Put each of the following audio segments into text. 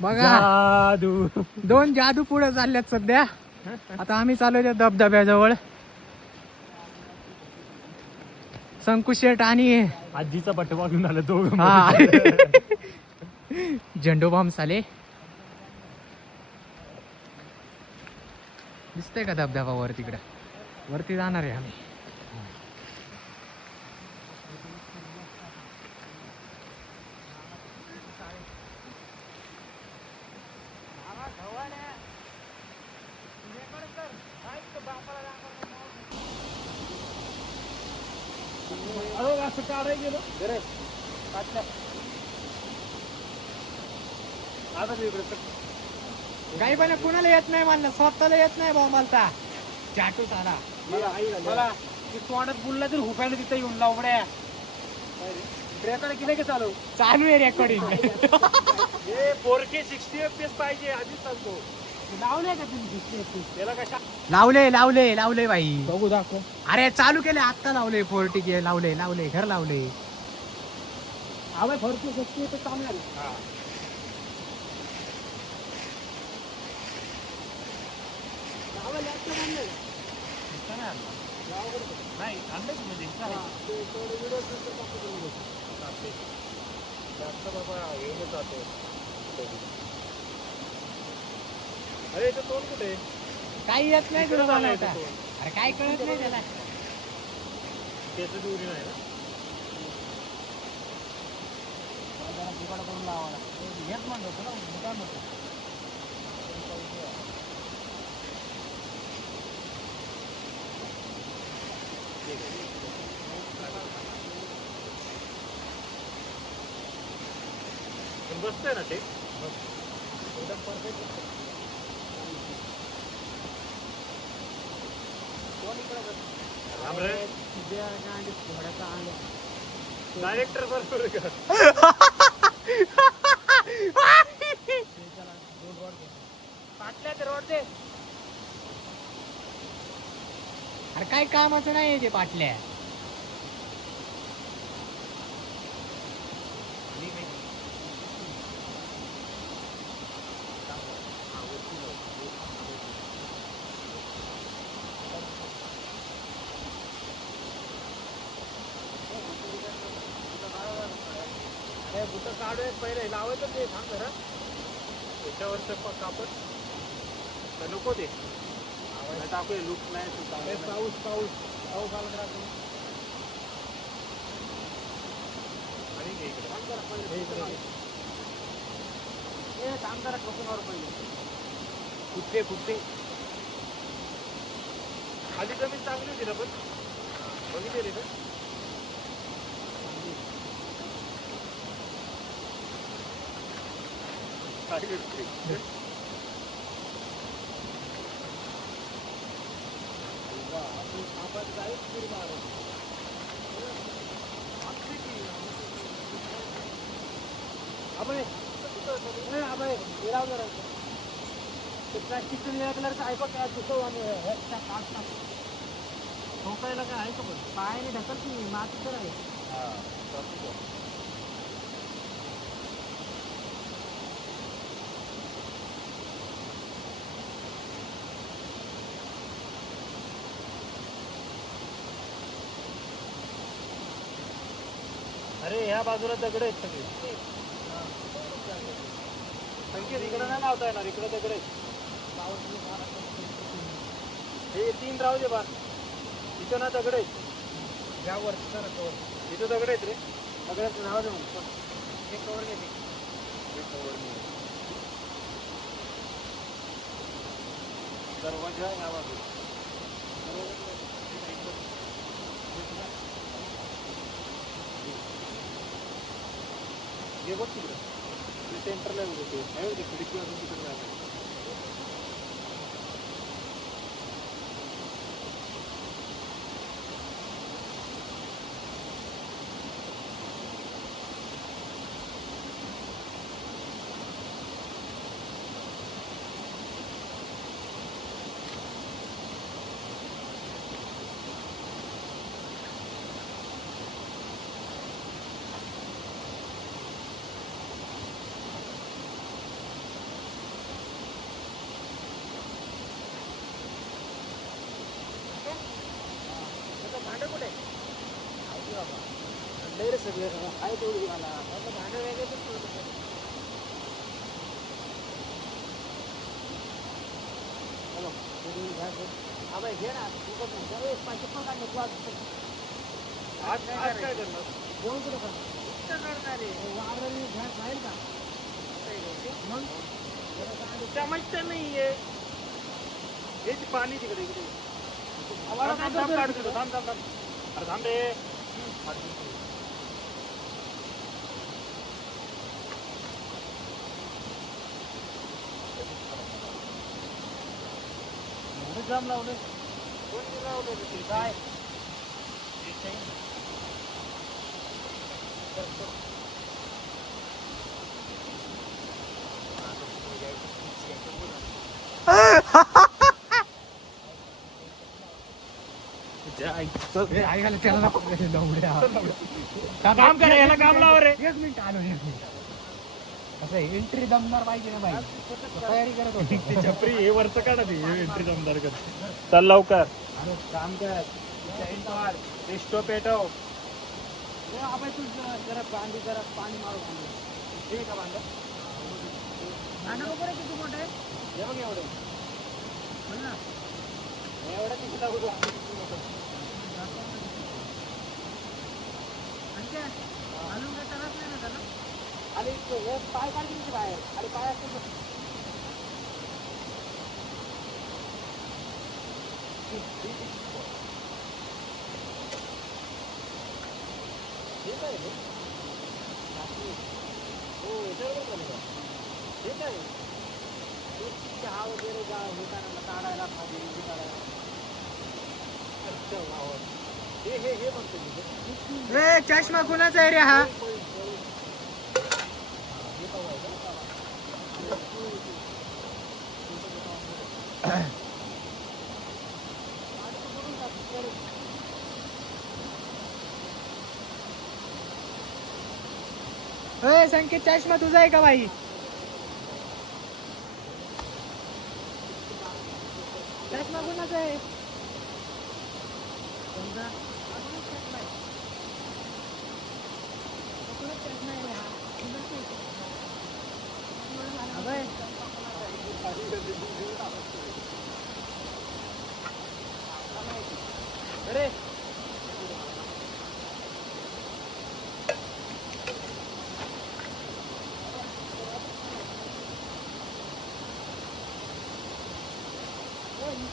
बघा जादू. दोन जादू पुढे चालल्यात सध्या. आता आम्ही चालू त्या धबधब्याजवळ. संकुशेट आणि आजीचा बटवा घेऊन आला तो. हा झेंडू बॉम्ब साले. दिसतंय का धबधबा वर तिकडे? वरती जाणार आहे आम्ही. असं काढाय गेलो आता इकडे काही पण कुणाला येत नाही म्हणलं, स्वतःला येत नाही भाऊ मला. चाटू साला मला तोंडात बुलला तर हुकायला तिथं येऊन लावड्या रेकॉर्ड केलं की चालू चालू आहे रेकॉर्डिंग. हे 4K 60 FPS पाहिजे आधीच चालतो. लावले का तुम्ही त्याला कशा लावले भाई. बघू दाखव. अरे चालू केले आत्ता लावले. 40K लावले घर लावले. आवाज भरपूर 60 तर चांगला नाही आणलंच म्हणजे जास्त बाबा येऊनच जातो. अरे इथं तोंड कुठे? काही येत नाही तुला झालं बनवता. अरे काय कळत नाही त्याला. त्याचं दुरी नाही ना. करून लावायला येत म्हणतो ना काय म्हणतो. बसतंय ना ते एकदम परफेक्ट. डायरेक्टर बरोबर का? पाटल्या ते रोड दे. अरे काय कामाचं नाही ते पाटल्या. बुट काढूया पहिले लावायचं ते सांग जरा त्याच्यावरचं कापड तर नको ते टाकूया लूक नाही. पाऊस आला राहतो आणि काम जरा कोकणावर पहिले कुठे आधी जमीन चांगली होती ना पण बघितली ना. प्लास्टिकचं निळ्या कलरचं ऐकत काय दुसरं आणि ठोकायला काय आहे का पण पायाने ढकल की माती तर आहे. अरे ह्या बाजूला दगड आहेत सगळे. संकेत इकडं नाही लावता येणार. इकडे दगड आहेत. हे 3 राहू दे बार. इथं ना दगड आहेत. यावर इथं दगड आहेत रे. दगडाचं नाव दे म्हणून हे कवर घेते. दरवाजा ह्या बाजू हे बघ तिकडे सेंटरला होते खिडकी अजून तिकडे जायचं. रे सगळे आहे तेवढी मला भांडं वेगळं घे ना पाचशे पण काढले तू आज काय करणार जेवण कुठं करणार घ्या खाईल का मग समजत नाहीये हे पाणी तिकडे इकडे अरे थांब रे जाम लावले कोणी लावले काय काम करा याला काम लावा रे. 1 मिनिट आलो 1 मिनिट असं एंट्री दमदार पाहिजे ना बाई तयारी करत होती छपरी हे वरचं काढा ते एंट्री दमदार कर चल लवकर काम कर रेस्टो पेटव आपण तू जरा बांधी जरा पाणी मारू हे का बांधा वगैरे किती मोठं आहे हे बघ एवढं ना एवढं किती लागू आणि पाय काढतील बाहेर आणि पाय असतील हो ठीक आहे चहा वगैरे जा हे काढायला हे म्हणतो रे चष्मा कुणाचा आहे रे हा संकेत चष्मा तुझा आहे का भाई चष्मा कुणाचा आहे अरे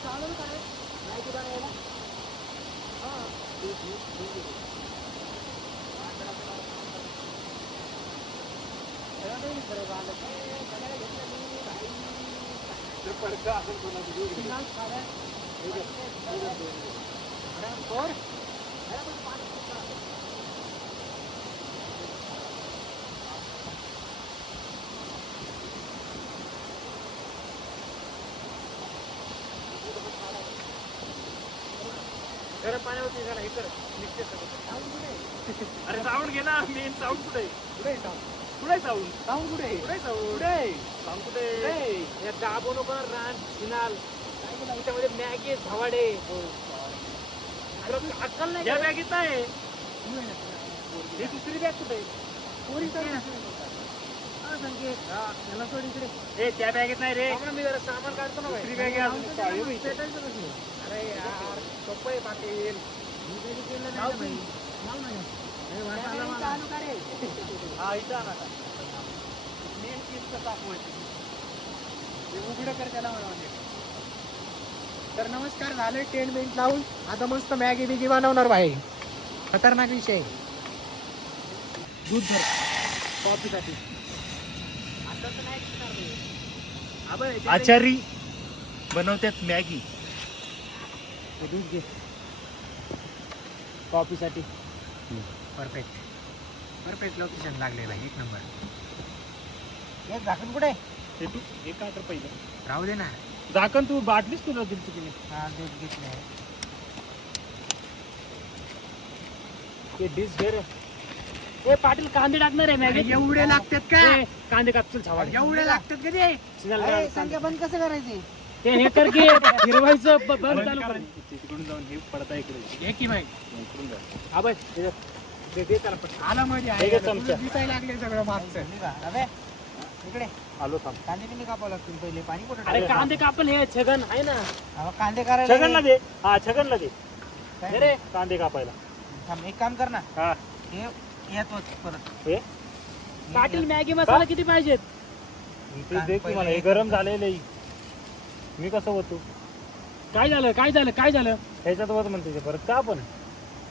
चालू काय नाही तुला यायला गरम पाण्यावरती झाला हे कर अरे साऊंड घे ना मेन साऊंड कुठे कुठे साऊंड साऊंड कुठे कुठे साऊंड कुठे दाबो नको रान फिनाल त्याच्यामध्ये मॅगी झवाडे अक्कल नाही या बॅगेत आहे ही दुसरी बॅग कुठे त्या बॅगेत नाही रे मी जरा सामान काढतो ना दुसरी बॅग अरे यार सोपं आहे पाटील हा इथं आणा मेन पीस दाखवायची उघडं कर त्याला म्हणजे तर नमस्कार झाले 10 मिनिट लावून आता मस्त मॅगी बिगी बनवणार भाई खतरनाक विषय दूध भर कॉफीसाठी आचारी बनवतात मॅगी दूध घे कॉफीसाठी परफेक्ट लोकेशन लागले भाई 1 नंबर एक झाकण कुठे ते तू एक का तर पहिलं राहू दे ना झाकण तू बाटलीच तुला दिली तुम्ही हा दूध घेतले ते डिश घे रे ए पाटील कांदे टाकणार आहे मॅगी एवढे लागतात का कांदे कापतील छावा एवढे लागतात का ते संख्या बंद कसं करायचे ते हे कर की हिरवायचं बंद चालू कर तिकडून जाऊन हे पडता इकडे हे की भाई इकडून जा हा बाय दे त्याला पटकन. आला मध्ये हे घे चमचा. तुझं दिसायला लागले सगळं मागचं. अबे इकडे आलो थांब. कांदे बिंदे कापावं लागतील पहिले. पाणी कुठे अरे कांदे कापल हे छगन आहे ना. कांदे करायला छगनला दे. हा छगनला दे. काय? दे रे कांदे कापायला. थांब, एक काम कर ना. हा हे येतोच परत. हे पाटील मॅगी मसाला किती पाहिजेत? ते दे की मला. हे गरम झालेलं आहे. मी कसं होतो काय झालं काय झालं काय झालं? ह्याच्यात होत म्हणते ते परत का पण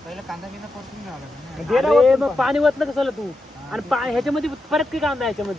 पहिलं कांदा बिंदा परतून घ्यावा लागेल ना. दे ना अरे वरतून मग पण. पाणी वतलं कसं तू? आणि ह्याच्यामध्ये परत काय कांदा ह्याच्यामध्ये?